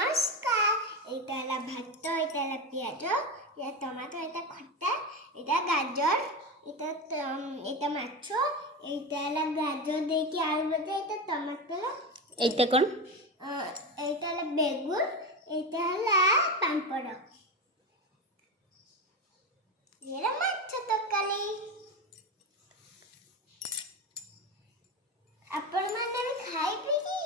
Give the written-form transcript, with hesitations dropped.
नमस्कार এটা হলো ভাত এটা হলো পেঁয়াজ এটা টমেটো এটা খটা এটা গাজর এটা মাছ এটা হলো গাজর দেখি আলু ভাজা এটা টমেটো এইটা কোন এটা হলো বেগুন এটা হলো পাম্পড় এটা মাছ তরকারি আপনার মানে আমি খাইবি কি